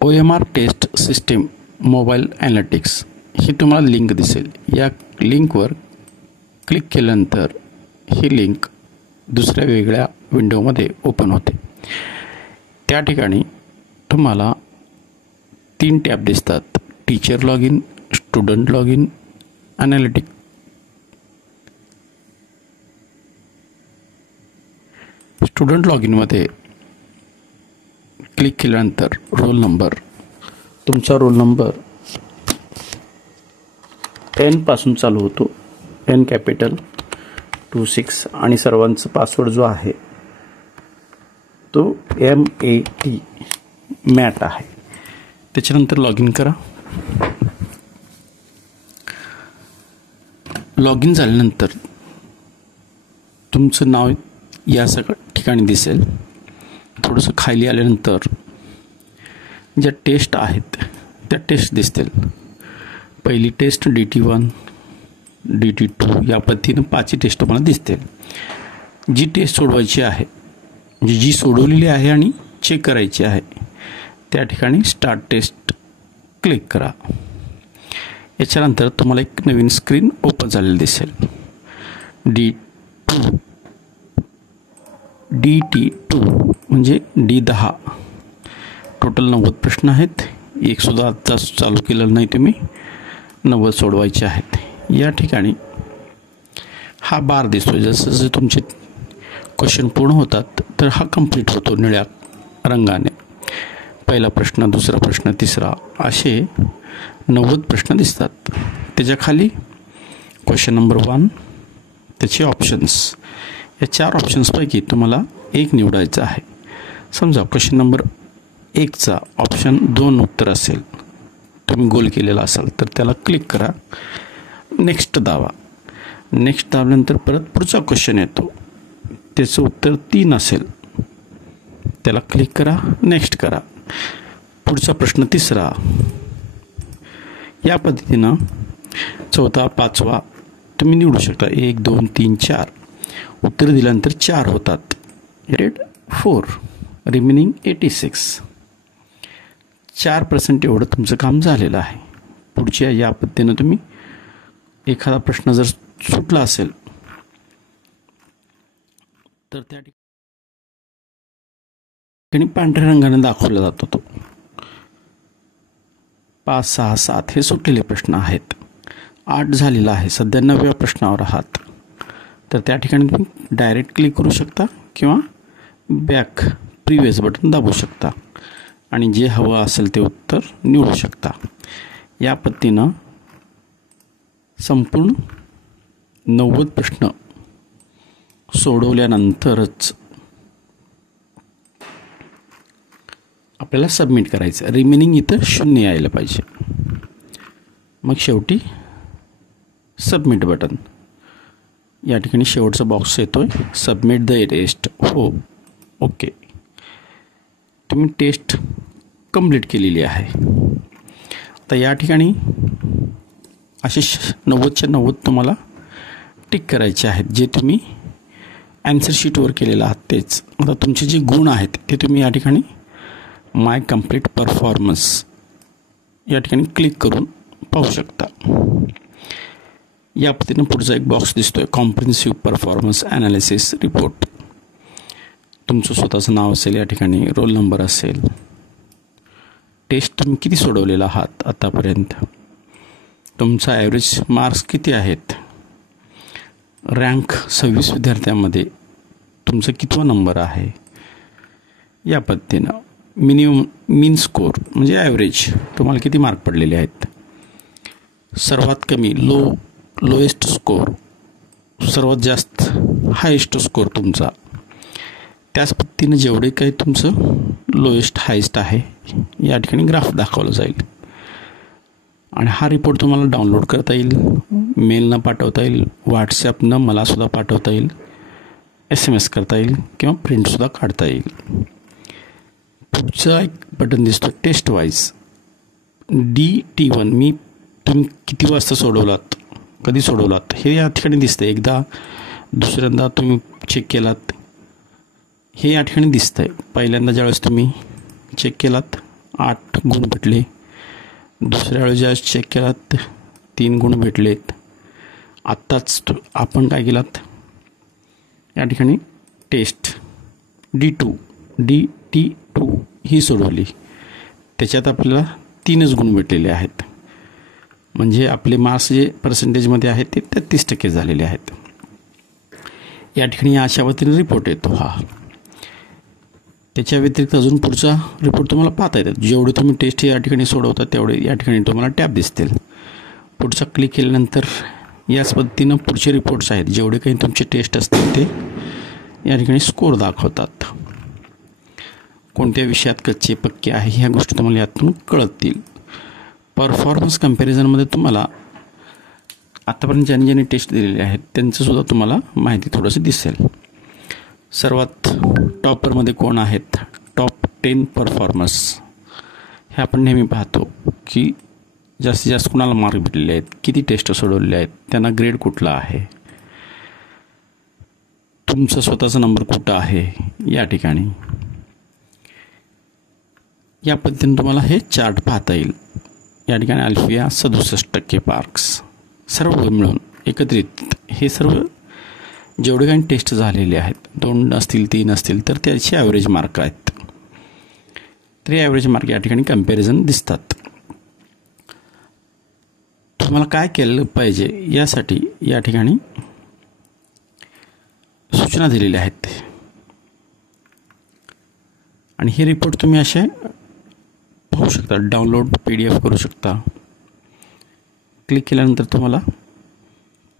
OMR test system mobile analytics ही तुम्हाला link दिसेल. या लिंकवर क्लिक केल्यानंतर ही लिंक दुसऱ्या वेगळ्या विंडोमध्ये ओपन होते. त्या ठिकाणी तुम्हाला 3 टॅब दिसतात: teacher log in, student log in, analytics. Student log इनमध्ये क्लिक केल्यानंतर रोल नंबर, तुमचा रोल नंबर N पासून चालू होतो, N कॅपिटल 26, आणि सर्वांचा पासवर्ड जो आहे तो MAT मॅट आहे. त्याच्यानंतर लॉग इन करा. लॉग इन झाल्यानंतर तुमचं नाव या सगळ्या ठिकाणी दिसेल. थोडंसं खाली आल्यानंतर ज्या टेस्ट आहेत त्या टेस्ट दिसतील. पहिली टेस्ट DT1, DT2 या पद्धतीनं 5 टेस्ट तुम्हाला दिसतील. जी टेस्ट सोडवायची आहे, म्हणजे जी सोडवलेली आहे आणि चेक करायची आहे, त्या ठिकाणी स्टार्ट टेस्ट क्लिक करा. याच्यानंतर तुम्हाला एक नवीन स्क्रीन ओपन झालेली दिसेल. DT2 म्हणजे D10. टोटल 90 प्रश्न आहेत. एक सुद्धा आत्ता चालू केलेलं नाही तुम्ही. 90 सोडवायचे आहेत. या ठिकाणी हा बार दिसतो. जसं जसं तुमचे क्वेश्चन पूर्ण होतात तर हा कंप्लीट होतो निळ्या रंगाने. पहिला प्रश्न, दुसरा प्रश्न, तिसरा, असे 90 प्रश्न दिसतात. त्याच्या खाली क्वेश्चन नंबर 1, त्याचे ऑप्शन्स. या 4 ऑप्शन्सपैकी तुम्हाला एक निवडायचं आहे. समजा क्वेश्चन नंबर 1चा ऑप्शन 2 उत्तर असेल, तुम्ही गोल केलेला असाल तर त्याला क्लिक करा. नेक्स्ट दाबा. नेक्स्ट दाबल्यानंतर परत पुढचा क्वेश्चन येतो, त्याचं उत्तर 3 असेल, त्याला क्लिक करा. नेक्स्ट करा. पुढचा प्रश्न 3रा. या पद्धतीनं 4था, 5वा तुम्ही निवडू शकता. 1, 2, 3, 4 उत्तर दिल्यानंतर 4 होतात. 4 रिमेनिंग 86. 4% एवढं तुमचं काम झालेलं आहे. पुढच्या या पद्धतीनं तुम्ही एखादा प्रश्न जर सुटला असेल तर त्या ठिकाणी पांढऱ्या रंगाने दाखवला जातो. तो 5, 6, 7 हे सुटलेले प्रश्न आहेत. 8 झालेला आहे. सध्या 9व्या प्रश्नावर आहात तर त्या ठिकाणी तुम्ही डायरेक्ट क्लिक करू शकता किंवा बॅक प्रिव्हियस बटन दाबू शकता आणि जे हवं असेल ते उत्तर निवडू शकता. या पद्धतीनं संपूर्ण 90 प्रश्न सोडवल्यानंतरच आपल्याला सबमिट करायचं. रिमेनिंग इथं 0 यायला पाहिजे. मग शेवटी सबमिट बटन. या ठिकाणी शेवटचा बॉक्स येतोय, सबमिट द टेस्ट. हो, ओके. तुम्ही टेस्ट कंप्लीट केलेली आहे. आता या ठिकाणी असे 90च्या 90 तुम्हाला टिक करायचे आहेत, जे तुम्ही ॲन्सर शीटवर केलेलं आहात तेच. आता तुमचे जे गुण आहेत ते तुम्ही या ठिकाणी माय कम्प्लीट परफॉर्मन्स या ठिकाणी क्लिक करून पाहू शकता. या पद्धतीनं पुढचा एक बॉक्स दिसतोय, कॉम्प्रिहेन्सिव्ह परफॉर्मन्स ॲनालिसिस रिपोर्ट. तुमचं स्वतःचं नाव असेल, या ठिकाणी रोल नंबर असेल, टेस्ट तुम्ही किती सोडवलेला आहात आतापर्यंत, तुमचा ॲव्हरेज मार्क्स किती आहेत, रँक 26 विद्यार्थ्यांमध्ये तुमचा कितवा नंबर आहे. या पद्धतीनं मीन स्कोर म्हणजे ॲव्हरेज तुम्हाला किती मार्क पडलेले आहेत, सर्वात कमी लोएस्ट स्कोर, सर्वात जास्त हायेस्ट स्कोर तुमचा. त्याच पद्धतीनं जेवढे काही तुमचं लोएस्ट हायेस्ट आहे या ठिकाणी ग्राफ दाखवलं जाईल. आणि हा रिपोर्ट तुम्हाला डाउनलोड करता येईल, मेलनं पाठवता येईल, व्हॉट्सॲपनं मलासुद्धा पाठवता येईल, SMS करता येईल किंवा प्रिंटसुद्धा काढता येईल. पुढचा एक बटन दिसतो टेस्ट वाईज. DT1 तुम्ही किती वाजता सोडवलात, कधी सोडवलात हे या ठिकाणी दिसतं. एकदा दुसऱ्यांदा तुम्ही चेक केलात हे या ठिकाणी दिसतं आहे. पहिल्यांदा ज्यावेळेस तुम्ही चेक केलात 8 गुण भेटले. दुसऱ्या वेळी ज्या चेक केलात 3 गुण भेटलेत. आत्ताच आपण काय केलात, या ठिकाणी टेस्ट DT2 ही सोडवली. त्याच्यात आपल्याला 3च गुण भेटलेले आहेत. म्हणजे आपले मार्क्स जे पर्सेंटेजमध्ये आहेत ते 33% झालेले आहेत. या ठिकाणी अशा पद्धतीने रिपोर्ट येतो हा. त्याच्या व्यतिरिक्त अजून पुढचा रिपोर्ट तुम्हाला पाहता येतात. जेवढे तुम्ही टेस्ट या ठिकाणी सोडवता तेवढे या ठिकाणी तुम्हाला टॅब दिसतील. पुढचा क्लिक केल्यानंतर याच पद्धतीनं पुढचे रिपोर्ट्स आहेत. जेवढे काही तुमचे टेस्ट असतील ते या ठिकाणी स्कोअर दाखवतात. कोणत्या विषयात कच्चे पक्के आहे ह्या गोष्टी तुम्हाला यातून कळतील. परफॉर्मन्स कम्पॅरिझनमध्ये तुम्हाला आतापर्यंत ज्यांनी टेस्ट दिलेले आहेत त्यांचंसुद्धा तुम्हाला माहिती थोडंसं दिसेल. सर्वात टॉपरमध्ये कोण आहेत, टॉप 10 परफॉर्मर्स हे आपण नेहमी पाहतो की जास्तीत जास्त कुणाला मार्क भेटलेले आहेत, किती टेस्ट सोडवलेले आहेत, त्यांना ग्रेड कुठला आहे, तुमचा स्वतःचा नंबर कुठं आहे. या ठिकाणी या पद्धतीने तुम्हाला हे चार्ट पाहता येईल. या ठिकाणी अल्फिया 67% मार्क्स सर्व मिळून एकत्रित हे सर्व जेवढे काही टेस्ट झालेले आहेत, 2 असतील 3 असतील तर त्याचे ॲव्हरेज मार्क आहेत. तर ॲव्हरेज मार्क या ठिकाणी कम्पॅरिझन दिसतात. तुम्हाला काय केलं पाहिजे यासाठी या ठिकाणी सूचना दिलेल्या आहेत. आणि हे रिपोर्ट तुम्ही असे पाहू शकता. डाउनलोड PDF करू शकता. क्लिक केल्यानंतर तुम्हाला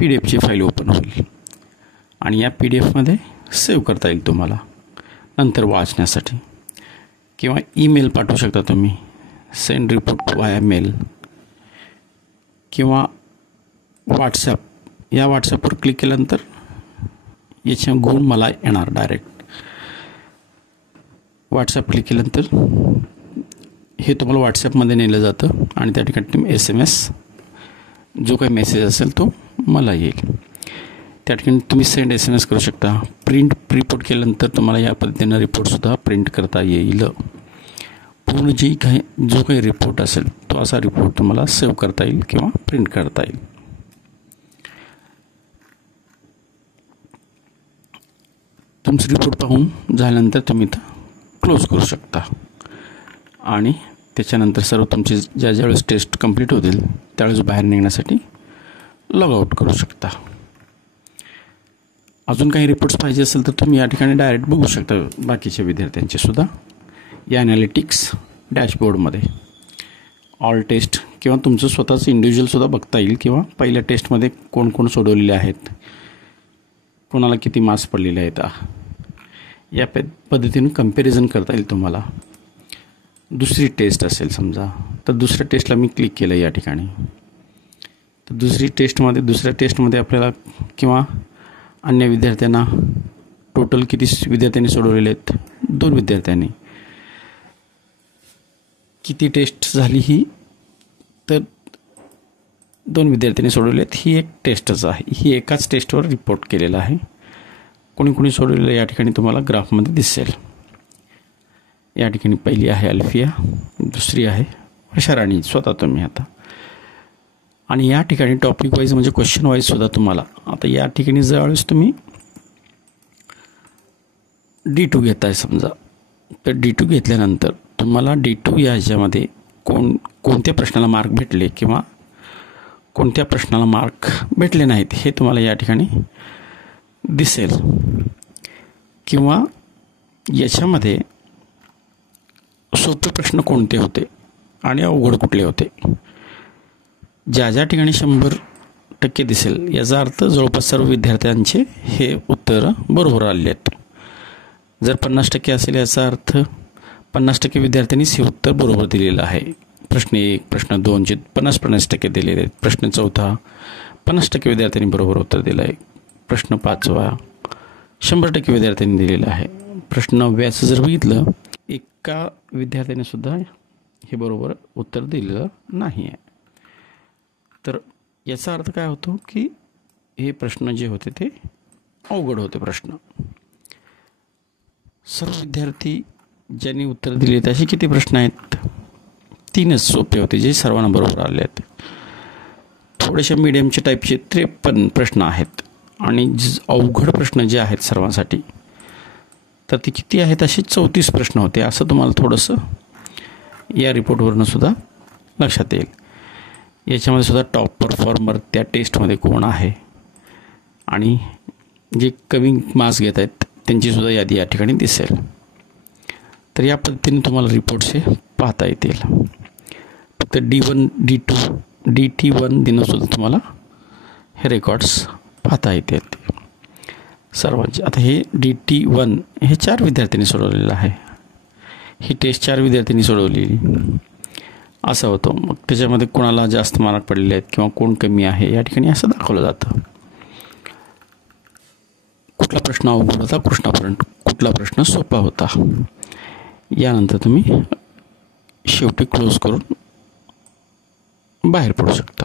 PDFची फाईल ओपन होईल आणि या PDFमध्ये सेव्ह करता येईल तुम्हाला नंतर वाचण्यासाठी. किंवा ईमेल पाठवू शकता तुम्ही, सेंड रिपोर्ट वाया मेल, किंवा व्हॉट्सॲप. या व्हॉट्सॲपवर क्लिक केल्यानंतर याचे गुण मला येणार डायरेक्ट. व्हॉट्सॲप क्लिक केल्यानंतर हे तुम्हाला व्हॉट्सॲपमध्ये नेलं जातं आणि त्या ठिकाणी SMS जो काही मेसेज असेल तो मला येईल. त्या ठिकाणी तुम्ही सेंड SMS करू शकता. प्रिंट रिपोर्ट केल्यानंतर तुम्हाला या पद्धतीनं रिपोर्टसुद्धा प्रिंट करता येईल. पूर्ण जो काही रिपोर्ट असेल तो असा रिपोर्ट तुम्हाला सेव्ह करता येईल किंवा प्रिंट करता येईल. तुमचं रिपोर्ट पाहून झाल्यानंतर तुम्ही इथं क्लोज करू शकता आणि त्याच्यानंतर सर्व तुमचे ज्यावेळेस टेस्ट कंप्लीट होतील त्यावेळेस बाहेर निघण्यासाठी लॉग आउट करू शकता. अजून काही रिपोर्ट्स पाहिजे असेल तर तुम्ही या ठिकाणी डायरेक्ट बघू शकता बाकीच्या विद्यार्थ्यांचे सुद्धा या ॲनालिटिक्स डॅशबोर्डमध्ये. ऑल टेस्ट किंवा तुमचं स्वतःचं इंडिव्हिज्युअलसुद्धा बघता येईल किंवा पहिल्या टेस्टमध्ये कोण कोण सोडवलेले आहेत, कोणाला किती मार्क्स पडलेले आहेत, या पद्धतीनं कम्पॅरिझन करता येईल तुम्हाला. दुसरी टेस्ट असेल समजा तर दुसऱ्या टेस्टला मी क्लिक केलं या ठिकाणी, तर दुसऱ्या टेस्टमध्ये आपल्याला किंवा अन्य विद्यार्थ्यांना टोटल किती विद्यार्थ्यांनी सोडवलेले आहेत, 2 विद्यार्थ्यांनी. किती टेस्ट झाली ही, तर 2 विद्यार्थ्यांनी सोडवले आहेत. ही एक टेस्टच आहे. ही एकाच टेस्टवर रिपोर्ट केलेला आहे. कोणी कोणी सोडवलेलं या ठिकाणी तुम्हाला ग्राफमध्ये दिसेल. या ठिकाणी पहिली आहे अल्फिया, दुसरी आहे वर्षा राणी, स्वतः तुम्ही आता. आणि या ठिकाणी टॉपिक वाईज म्हणजे क्वेश्चन वाईज सुद्धा तुम्हाला आता या ठिकाणी ज्यावेळेस तुम्ही D2 घेताय समजा, तर D2 घेतल्यानंतर तुम्हाला D2 या ह्याच्यामध्ये कोणत्या प्रश्नाला मार्क भेटले किंवा कोणत्या प्रश्नाला मार्क भेटले नाहीत हे तुम्हाला या ठिकाणी दिसेल. किंवा याच्यामध्ये सोपे प्रश्न कोणते होते आणि अवघड कुठले होते. ज्या ठिकाणी 100% दिसेल याचा अर्थ जवळपास सर्व विद्यार्थ्यांचे हे उत्तर बरोबर आले आहेत. जर 50% असेल याचा अर्थ 50% विद्यार्थ्यांनीच हे उत्तर बरोबर दिलेलं आहे. प्रश्न 1, प्रश्न 2चे 50% दिलेले आहेत. प्रश्न 4 50% विद्यार्थ्यांनी बरोबर उत्तर दिलं आहे. प्रश्न 5 100% विद्यार्थ्यांनी दिलेला आहे. प्रश्न 9 जर बघितलं, एका विद्यार्थ्याने सुद्धा हे बरोबर उत्तर दिलेलं नाही आहे. तर याचा अर्थ काय होतो की हे प्रश्न जे होते ते अवघड होते प्रश्न. सर्व विद्यार्थी ज्यांनी उत्तर दिले त्याचे किती प्रश्न आहेत, 3च सोपे होते जे सर्वांना बरोबर आले आहेत. थोडेसे मीडियमचे टाईपचे 53 प्रश्न आहेत आणि अवघड प्रश्न जे आहेत सर्वांसाठी तर ते किती आहेत, असे 34 प्रश्न होते. असं तुम्हाला थोडंसं या रिपोर्टवरनं सुद्धा लक्षात येईल. याच्यामध्ये सुद्धा टॉप परफॉर्मर त्या टेस्टमध्ये कोण आहे आणि जे कमी मार्क्स घेत आहेत त्यांचीसुद्धा यादी या ठिकाणी दिसेल. तर या पद्धतीने तुम्हाला रिपोर्ट्स हे पाहता येतील. फक्त D1, D2, DT1 दिनंसुद्धा तुम्हाला हे रेकॉर्ड्स पाहता येतील सर्वांचे. आता हे DT1 हे 4 विद्यार्थ्यांनी सोडवलेलं आहे. ही टेस्ट 4 विद्यार्थ्यांनी सोडवलेली असं होतं. मग त्याच्यामध्ये कोणाला जास्त मार्क पडलेले आहेत किंवा कोण कमी आहे या ठिकाणी असं दाखवलं जातं. कुठला प्रश्न अवघड होता, कुठला प्रश्न सोपा होता, यानंतर तुम्ही शेवटी क्लोज करून बाहेर पडू शकता.